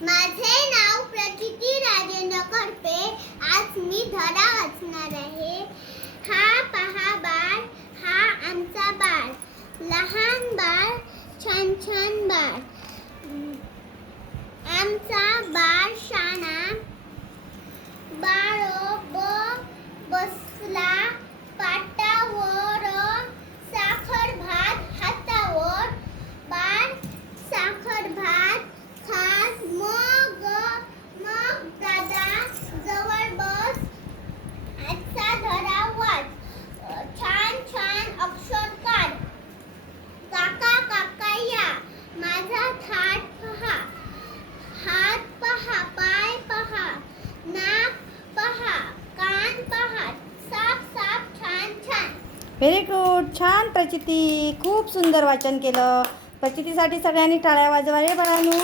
माझे नाव प्रचिती राजेंद्र करपे. आज मी धडा वाचणार आहे. हा पहा बाळ, हा आमचा बाळ, लहान बाळ, छान छान बाळ. आमचा बाळ शाणा, बाळो बसला पाटावर, साखर भात हातावर. बाळ साखर भात खात, मग दादा जवळ बस, आजचा धडा वाच, छान छान अक्षर काढ. काका काका या, माझा थाट पहा, हात पहा, पाय पहा, नाक पहा, कान पहा, साफ साफ छान छान. Very good. छान प्रचिती, खूप सुंदर वाचन केलं. प्रचितीसाठी सगळ्यांनी टाळ्या वाजवा रे बाळांनो.